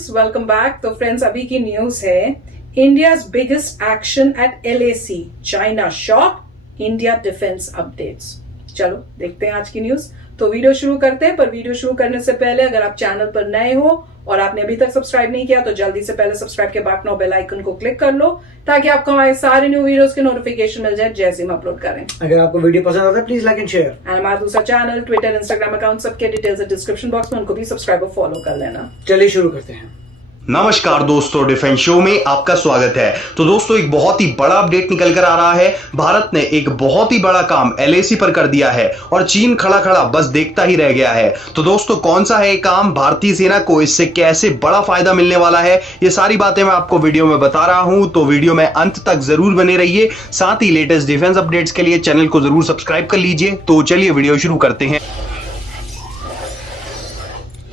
Friends, welcome back. तो friends, अभी की न्यूज है, India's biggest action at LAC, China shock, India defence updates. चलो देखते हैं आज की न्यूज। तो वीडियो शुरू करते हैं, पर वीडियो शुरू करने से पहले अगर आप चैनल पर नए हो और आपने अभी तक सब्सक्राइब नहीं किया तो जल्दी से पहले सब्सक्राइब के बाद बेल आइकन को क्लिक कर लो ताकि आपको हमारे सारे न्यू वीडियोस के नोटिफिकेशन मिल जाए जैसे हम अपलोड करें। अगर आपको वीडियो पसंद आता है please like and share. And हमारा दूसरा चैनल, ट्विटर, इंस्टाग्राम अकाउंट सबके डिटेल्स डिस्क्रिप्शन बॉक्स में, उनको भी सब्सक्राइब और फॉलो कर लेना। चलिए शुरू करते हैं। नमस्कार दोस्तों, डिफेंस शो में आपका स्वागत है। तो दोस्तों, एक बहुत ही बड़ा अपडेट निकल कर आ रहा है। भारत ने एक बहुत ही बड़ा काम LAC पर कर दिया है और चीन खड़ा खड़ा बस देखता ही रह गया है। तो दोस्तों, कौन सा है ये काम, भारतीय सेना को इससे कैसे बड़ा फायदा मिलने वाला है, ये सारी बातें मैं आपको वीडियो में बता रहा हूं। तो वीडियो में अंत तक जरूर बने रहिए। साथ ही लेटेस्ट डिफेंस अपडेट्स के लिए चैनल को जरूर सब्सक्राइब कर लीजिए। तो चलिए वीडियो शुरू करते हैं।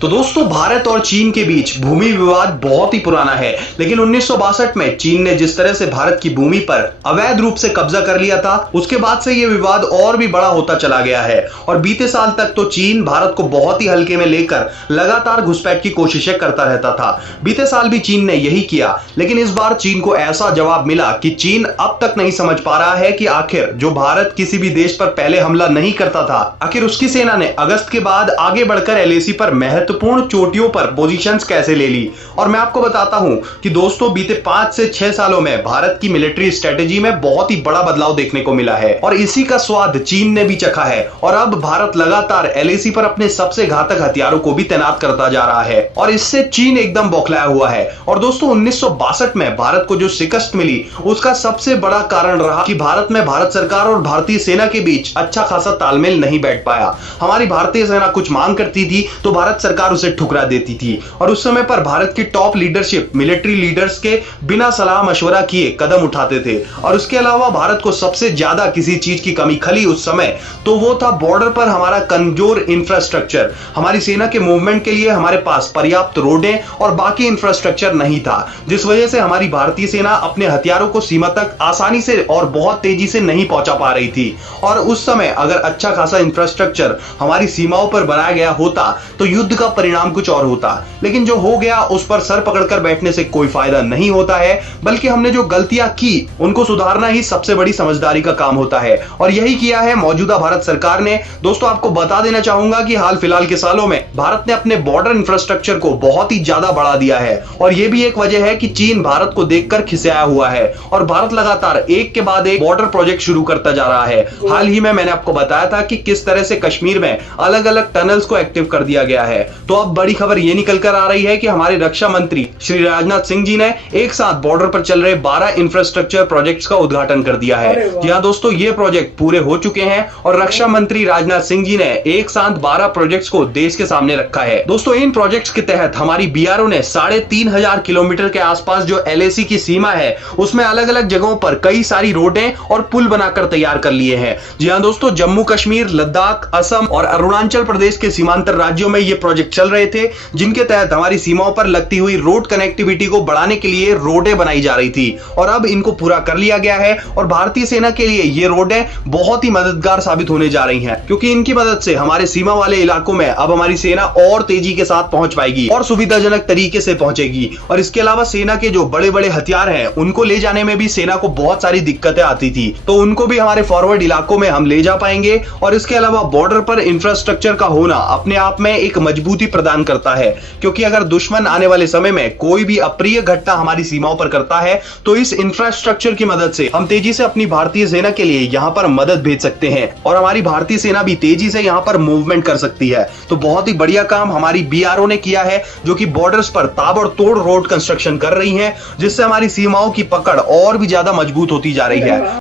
तो दोस्तों, भारत और चीन के बीच भूमि विवाद बहुत ही पुराना है, लेकिन 1962 में चीन ने जिस तरह से भारत की भूमि पर अवैध रूप से कब्जा कर लिया था, उसके बाद से यह विवाद और भी बड़ा होता चला गया है। और बीते साल तक तो चीन भारत को बहुत ही हल्के में लेकर लगातार घुसपैठ की कोशिशें करता रहता था। बीते साल भी चीन ने यही किया, लेकिन इस बार चीन को ऐसा जवाब मिला कि चीन अब तक नहीं समझ पा रहा है कि आखिर जो भारत किसी भी देश पर पहले हमला नहीं करता था, आखिर उसकी सेना ने अगस्त के बाद आगे बढ़कर LAC पर महत्वपूर्ण चोटियों पर पोजीशंस कैसे ले ली। और मैं आपको बताता हूं कि दोस्तों, बीते 5 से 6 सालों में भारत की मिलिट्री स्ट्रेटेजी में बहुत ही बड़ा बदलाव देखने को मिला है और इसी का स्वाद चीन ने भी चखा है। और अब भारत लगातार LAC पर अपने सबसे घातक हथियारों को भी तैनात करता जा रहा है और इससे चीन एकदम बौखलाया हुआ है। और दोस्तों, 1962 में भारत को जो शिकस्त मिली, उसका सबसे बड़ा कारण रहा कि भारत में भारत सरकार और भारतीय सेना के बीच अच्छा खासा तालमेल नहीं बैठ पाया। हमारी भारतीय सेना कुछ मांग करती थी तो भारत सरकार उसे ठुकरा देती थी और उस समय पर भारत की टॉप लीडरशिप मिलिट्री लीडर्स के बिना सलाह मशवरा किए कदम उठाते थे। और उसके अलावा भारत को सबसे ज्यादा किसी चीज की कमी खली उस समय, तो वो था बॉर्डर पर हमारा कमजोर इंफ्रास्ट्रक्चर। हमारी सेना के मूवमेंट के लिए हमारे पास पर्याप्त रोडें और बाकी इंफ्रास्ट्रक्चर नहीं था, जिस वजह से हमारी भारतीय सेना अपने हथियारों को सीमा तक आसानी से और बहुत तेजी से नहीं पहुंचा पा रही थी। और उस समय अगर अच्छा खासा इंफ्रास्ट्रक्चर हमारी सीमाओं पर बनाया गया होता तो युद्ध का परिणाम कुछ और होता। लेकिन जो हो गया उस पर सर पकड़कर बैठने से कोई फायदा नहीं होता है, बल्कि हमने जो गलतियां की उनको सुधारना ही सबसे बड़ी समझदारी का काम होता है। और यही किया है मौजूदा भारत सरकार ने। दोस्तों, आपको बता देना चाहूंगा कि हाल फिलहाल के सालों में भारत ने अपने बॉर्डर इंफ्रास्ट्रक्चर को बहुत ही ज्यादा बढ़ा दिया है और यह भी एक वजह है कि चीन भारत को देखकर खिसियाया हुआ है और भारत लगातार एक के बाद एक बॉर्डर प्रोजेक्ट शुरू करता जा रहा है। हाल ही में मैंने आपको बताया था कि किस तरह से कश्मीर में अलग अलग टनल्स को एक्टिव कर दिया गया है। तो अब बड़ी खबर ये निकल कर आ रही है कि हमारे रक्षा मंत्री श्री राजनाथ सिंह जी ने एक साथ बॉर्डर पर चल रहे 12 इंफ्रास्ट्रक्चर प्रोजेक्ट्स का उद्घाटन कर दिया है। जी हां दोस्तों, ये प्रोजेक्ट पूरे हो चुके हैं और रक्षा मंत्री राजनाथ सिंह जी ने एक साथ 12 प्रोजेक्ट्स को देश के सामने रखा है। दोस्तों, इन प्रोजेक्ट्स के तहत हमारी BRO ने 3,500 किलोमीटर के आसपास जो LAC की सीमा है, उसमें अलग अलग जगहों पर कई सारी रोडें और पुल बनाकर तैयार कर लिए हैं। जी हां दोस्तों, जम्मू कश्मीर, लद्दाख, असम और अरुणाचल प्रदेश के सीमांतर राज्यों में ये प्रोजेक्ट चल रहे थे, जिनके तहत हमारी सीमाओं पर लगती हुई रोड कनेक्टिविटी को बढ़ाने के लिए रोडें बनाई जा रही थी और अब इनको पूरा कर लिया गया है। और भारतीय सेना के लिए ये रोडें बहुत ही मददगार साबित होने जा रही हैं, क्योंकि इनकी मदद से हमारे सीमा वाले इलाकों में अब हमारी सेना और तेजी के साथ पहुंच पाएगी और सुविधाजनक तरीके से पहुंचेगी। और इसके अलावा सेना के जो बड़े बड़े हथियार हैं, उनको ले जाने में भी सेना को बहुत सारी दिक्कतें आती थी, तो उनको भी हमारे फॉरवर्ड इलाकों में हम ले जा पाएंगे। और इसके अलावा बॉर्डर पर इंफ्रास्ट्रक्चर का होना अपने आप में एक मजबूती प्रदान करता है, क्योंकि अगर दुश्मन आने वाले समय में कोई भी अप्रिय घटना हमारी सीमाओं पर करता है तो इस इंफ्रास्ट्रक्चर की मदद से हम तेजी से अपनी भारतीय सेना के लिए यहां पर मदद भेज सकते हैं और हमारी भारतीय सेना भी तेजी से यहां पर मूवमेंट कर सकती है। तो बहुत ही बढ़िया काम हमारी BRO ने किया है, जो कि बॉर्डर्स पर ताबड़तोड़ रोड कंस्ट्रक्शन कर रही है, जिससे हमारी सीमाओं की पकड़ और भी ज्यादा मजबूत होती जा रही है।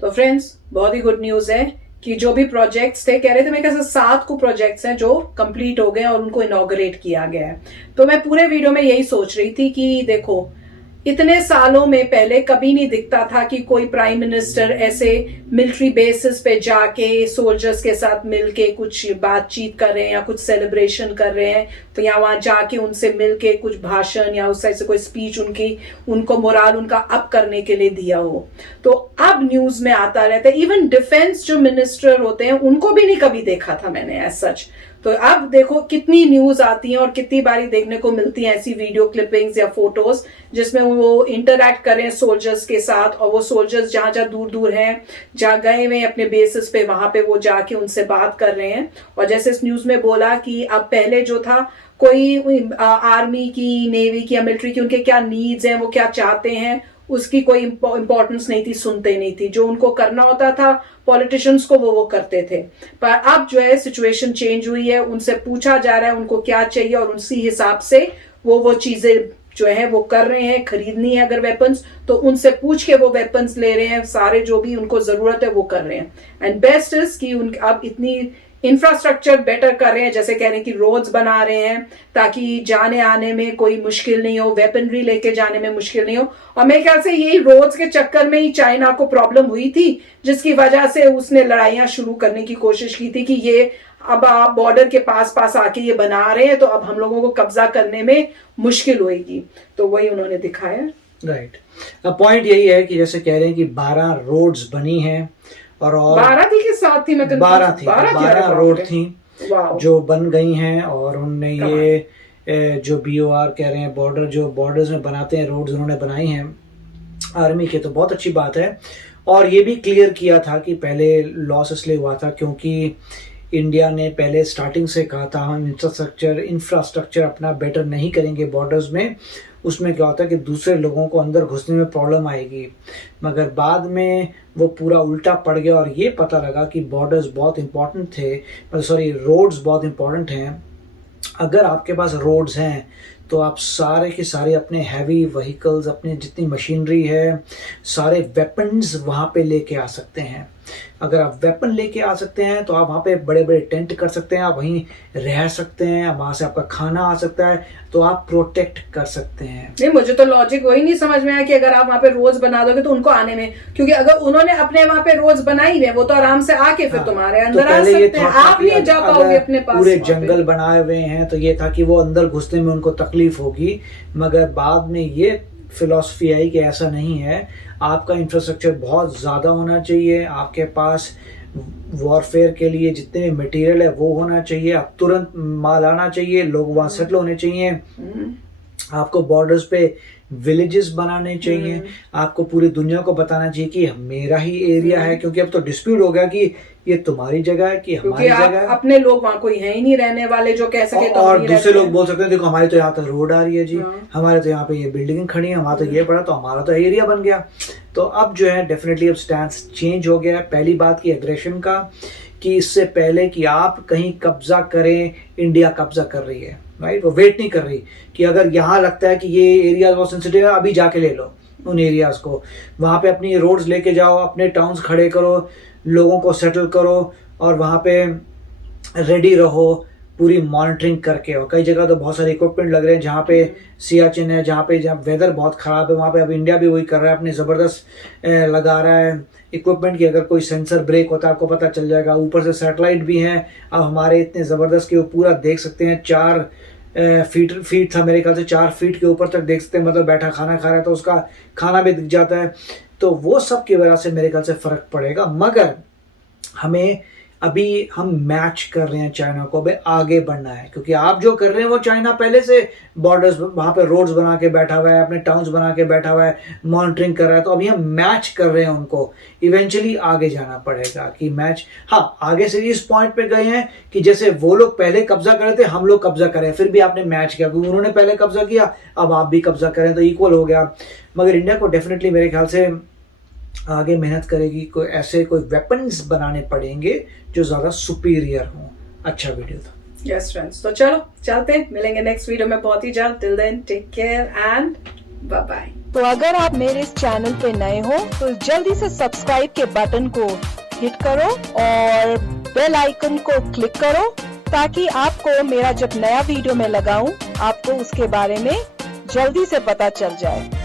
तो फ्रेंड्स, बहुत ही गुड न्यूज है कि जो भी प्रोजेक्ट्स थे, कह रहे थे मेरे ख्याल से 7 को प्रोजेक्ट्स हैं जो कंप्लीट हो गए और उनको इनॉग्रेट किया गया है। तो मैं पूरे वीडियो में यही सोच रही थी कि देखो, इतने सालों में पहले कभी नहीं दिखता था कि कोई प्राइम मिनिस्टर ऐसे मिलिट्री बेसिस पे जाके सोल्जर्स के साथ मिलके कुछ बातचीत कर रहे हैं या कुछ सेलिब्रेशन कर रहे हैं, तो यहाँ वहां जाके उनसे मिलके कुछ भाषण या उस साइड से कोई स्पीच उनको मोराल उनका अप करने के लिए दिया हो। तो अब न्यूज में आता रहता है। इवन डिफेंस जो मिनिस्टर होते हैं उनको भी नहीं कभी देखा था मैंने एज सच। तो अब देखो कितनी न्यूज आती है और कितनी बारी देखने को मिलती है ऐसी वीडियो क्लिपिंग्स या फोटोज जिसमें वो इंटरैक्ट करें सोल्जर्स के साथ, और वो सोल्जर्स जहां जहां दूर दूर हैं, जहां गए हुए अपने बेसिस पे, वहां पे वो जाके उनसे बात कर रहे हैं। और जैसे इस न्यूज में बोला कि अब पहले जो था कोई आर्मी की, नेवी की या मिलिट्री की उनके क्या नीड्स हैं, वो क्या चाहते हैं, उसकी कोई इंपॉर्टेंस नहीं थी, सुनते नहीं थी। जो उनको करना होता था पॉलिटिशियंस को वो करते थे। पर अब जो है सिचुएशन चेंज हुई है, उनसे पूछा जा रहा है उनको क्या चाहिए और उसी हिसाब से वो चीजें जो है वो कर रहे हैं। खरीदनी है अगर वेपन्स तो उनसे पूछ के वो वेपन्स ले रहे हैं, सारे जो भी उनको जरूरत है वो कर रहे हैं। एंड बेस्ट इज कि अब इतनी इंफ्रास्ट्रक्चर बेटर कर रहे हैं, जैसे कह रहे हैं कि रोड्स बना रहे हैं ताकि जाने आने में कोई मुश्किल नहीं हो, वेपनरी लेके जाने में मुश्किल नहीं हो। और मेरे ख्याल से यही रोड्स के चक्कर में ही चाइना को प्रॉब्लम हुई थी, जिसकी वजह से उसने लड़ाइयां शुरू करने की कोशिश की थी कि ये अब आप बॉर्डर के पास पास आके ये बना रहे हैं तो अब हम लोगों को कब्जा करने में मुश्किल होगी। तो वही उन्होंने दिखाया। राइट, अब पॉइंट यही है कि जैसे कह रहे हैं कि 12 रोड्स बनी हैं और 12 थी के साथ थी, मैं 12 रोड थी जो बन गई हैं। और उनने ये जो BOR कह रहे हैं बॉर्डर्स में बनाते हैं रोड्स, उन्होंने बनाई हैं आर्मी के, तो बहुत अच्छी बात है। और ये भी क्लियर किया था कि पहले लॉस इसलिए हुआ था क्योंकि इंडिया ने पहले स्टार्टिंग से कहा था हम इंफ्रास्ट्रक्चर अपना बेटर नहीं करेंगे बॉर्डर्स में, उसमें क्या होता है कि दूसरे लोगों को अंदर घुसने में प्रॉब्लम आएगी। मगर बाद में वो पूरा उल्टा पड़ गया और ये पता लगा कि बॉर्डर्स बहुत इंपॉर्टेंट थे, रोड्स बहुत इंपॉर्टेंट हैं। अगर आपके पास रोड्स हैं तो आप सारे के सारे अपने हैवी व्हीकल्स, अपनी जितनी मशीनरी है, सारे वेपन्स वहाँ पे लेके आ सकते हैं। अगर आप वेपन लेके आ सकते हैं तो आप वहाँ पे बड़े बड़े टेंट कर सकते हैं, आप वहीं रह सकते हैं, वहाँ से आपका खाना आ सकता है, तो आप प्रोटेक्ट कर सकते हैं। नहीं, मुझे तो लॉजिक वही नहीं समझ में आया कि अगर आप वहाँ पे रोड्स बना दोगे तो उनको आने में, क्योंकि अगर उन्होंने अपने वहाँ पे रोड्स बनाई है वो तो आराम से आके फिर तुम्हारे अंदर आ सकते हैं, आप नहीं जा पाओगे अपने पास। पूरे जंगल बनाए हुए हैं तो ये था कि वो अंदर घुसने में उनको तकलीफ होगी, मगर बाद में ये फिलॉसफी आई कि ऐसा नहीं है, आपका इंफ्रास्ट्रक्चर बहुत ज़्यादा होना चाहिए, आपके पास वॉरफेयर के लिए जितने भी मटेरियल है वो होना चाहिए, आप तुरंत माल आना चाहिए, लोग वहाँ सेटल होने चाहिए, आपको बॉर्डर्स पे विलेजेस बनाने चाहिए, आपको पूरी दुनिया को बताना चाहिए कि मेरा ही एरिया है, क्योंकि अब तो डिस्प्यूट हो गया कि ये तुम्हारी जगह है कि हमारी जगह है। अपने लोग वहाँ कोई है ही नहीं रहने वाले जो कह सके तो और दूसरे लोग बोल सकते हैं देखो हमारे तो यहाँ तक रोड आ रही है जी, हमारे तो यहाँ पे ये बिल्डिंग खड़ी है, हमारा तो ये पड़ा, तो हमारा तो एरिया बन गया। तो अब जो है डेफिनेटली अब स्टैंस चेंज हो गया है। पहली बात की एग्रेशन का, कि इससे पहले कि आप कहीं कब्जा करें, इंडिया कब्जा कर रही है, राइट, वो वेट नहीं कर रही कि अगर यहाँ लगता है कि ये एरिया बहुत सेंसिटिव है अभी जाके ले लो उन एरियाज को, वहाँ पे अपनी रोड्स लेके जाओ, अपने टाउन्स खड़े करो, लोगों को सेटल करो और वहाँ पे रेडी रहो पूरी मॉनिटरिंग करके। और कई जगह तो बहुत सारे इक्विपमेंट लग रहे हैं, जहाँ पे सियाचिन है, जहाँ वेदर बहुत ख़राब है, वहाँ पे अब इंडिया भी वही कर रहा है, अपने ज़बरदस्त लगा रहा है इक्विपमेंट की। अगर कोई सेंसर ब्रेक होता है आपको पता चल जाएगा। ऊपर से सैटेलाइट भी हैं अब हमारे इतने ज़बरदस्त कि वो पूरा देख सकते हैं। 4 फीट था मेरे ख्याल से, 4 फीट के ऊपर तक देख सकते हैं, मतलब बैठा खाना खा रहा है तो उसका खाना भी दिख जाता है। तो वो सब की वजह से मेरे ख्याल से फ़र्क पड़ेगा। मगर हमें अभी हम मैच कर रहे हैं चाइना को, अभी आगे बढ़ना है, क्योंकि आप जो कर रहे हैं वो चाइना पहले से बॉर्डर्स वहाँ पे रोड्स बना के बैठा हुआ है, अपने टाउन्स बना के बैठा हुआ है, मॉनिटरिंग कर रहा है। तो अभी हम मैच कर रहे हैं उनको, इवेंचुअली आगे जाना पड़ेगा कि मैच, हाँ आगे से इस पॉइंट पे गए हैं कि जैसे वो लोग पहले कब्जा करे थे हम लोग कब्जा करें, फिर भी आपने मैच किया, क्योंकि उन्होंने पहले कब्जा किया अब आप भी कब्जा करें तो इक्वल हो गया। मगर इंडिया को डेफिनेटली मेरे ख्याल से आगे मेहनत करेगी, कोई वेपन्स बनाने पड़ेंगे जो ज्यादा सुपीरियर हों। अच्छा वीडियो था। यस फ्रेंड्स, तो चलो चलते हैं, मिलेंगे नेक्स्ट वीडियो में बहुत ही जल्द। Till then take care and bye bye. तो अगर आप मेरे इस चैनल पे नए हो तो जल्दी से सब्सक्राइब के बटन को हिट करो और बेल आइकन को क्लिक करो, ताकि आपको मेरा जब नया वीडियो मैं लगाऊं आपको उसके बारे में जल्दी से पता चल जाए।